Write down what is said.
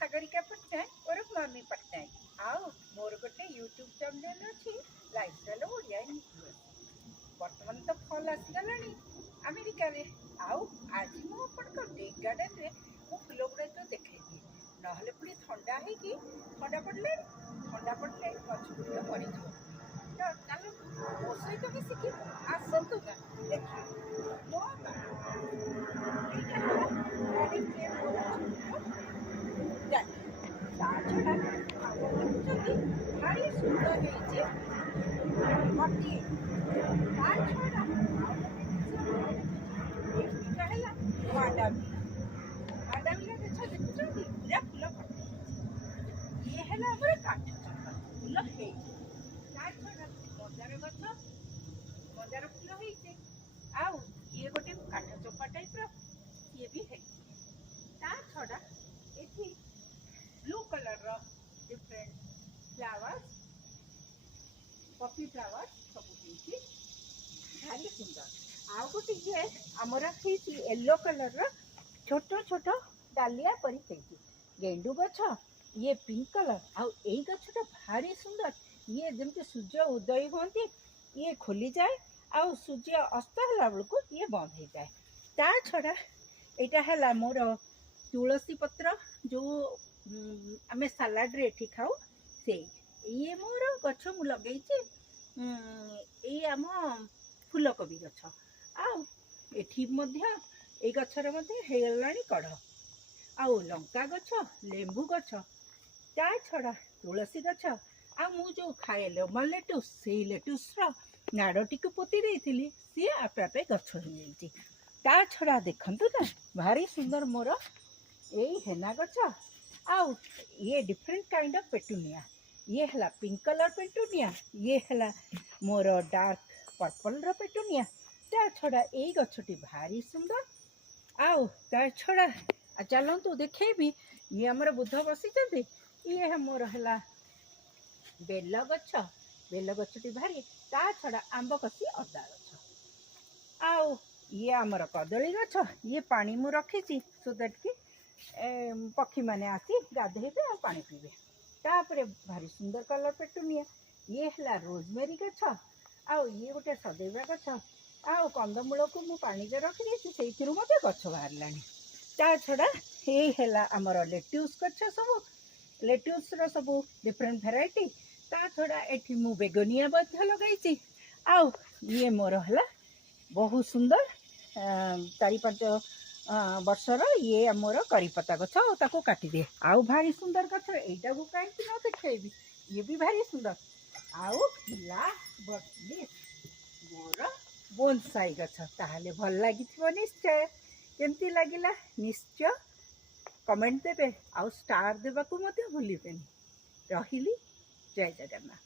सागरिका पट्टनायक और मम्मी पट्टनायक आउ मोर गोटे यूट्यूब चैनल अच्छी लाइफस्टाइल ओडिया बर्तमान तो फल आसीगलानी अमेरिका रे आउ आज मु आपन डेक गार्डन रे मु फुल गुड़ा तो देखई दिए नहले पुणी ठंडा पड़ले गछ गुड़िक मरीज चलो मो सहित मिसिकी आसतु ना देखिए मो छड़ा भारी सुंदर मती छड़ा मांडाविला गछ देखुଛନ୍ତି पूरा फूल फटे ये है हमर काठ चंपा फूल है मंदार फूल है आउ ये गोटे काठ चंपा टाइप रो ये भी है छड़ा एथि ब्लू कलर रो डिफरेंट फ्लावर्स कॉफी फ्लावर्स सब है भारी सुंदर आउ गोटे ये आमर है येलो कलर रो छोट छोट डालिया परी गेंडू गछ ये पिंक कलर आउ यही गछटा भारी सुंदर ये जमती सूर्य उदय होती ये खोली जाए आउ सूर्य अस्त है बेलू ये बंद हो जाए ता छड़ा यहाँ है मोर तुलसी पत्र जो आम सालाड रे एठी खाऊ से ये मोर गछ मु लगे आम फूलकोबी गछ आउ एठी मध्य ए गछर मध्य हेगलानी कढ़ आउ लंका गछ लेंबू गछ ता छड़ा तुलसी गछ आ मु जो खाए लेमन लेटुस से लेटुस नाड़टी को पोती देइथिली सी आपे आपे गछ हो जाइछि ता छड़ा देखंतु ना भारी सुंदर मोर एई हेना गछ आउ ये डिफरेंट काइंड ऑफ पेटुनिया ये हला पिंक कलर पेटुनिया ये हला मोर डार्क पर्पल रो पेटुनिया ता छड़ा एई गछटी भारी सुंदर आउ ता छड़ा चलतु देखेबी ये हमर बुद्ध बसी ये मोर है बेल गछटी भारी ता छड़ा आंब कसी अदा गछ आउ ये आमर कदली गछ ये पानी मु रखी सो दैट कि पक्षी माने आसी गाधेबे आ पानी पीबे तापरे भारी सुंदर कलर पेटुनिया ये है रोजमेरी गछ आउ ये गोटे सदैवा गछ आउ कंदमूल को मु पानी रे रखी देछि सेइथिरु मते गछ बाहरलानी ता छड़ा ये है आमर लेट्यूस गछ सब लेट्यूस रो सब डिफरेंट भेराइटी ता छड़ा एठी मु बेगोनिया बद्ध लगाई आउ ये मोर है बहुत सुंदर 4-5 वर्षर ये मोर करीपत्ता गछ ताको काटी दे आउ भारी सुंदर गछ एटा को काई न देखेबी ये भी भारी सुंदर आउ लास्ट बट मोर बोनसाई गछ ताहले भल लागिथिबो निश्चय केमती लागिला निश्चय कमेंट देबे आउ स्टार देबा को मते भूलिबेनी रहिली जय जगन्नाथ।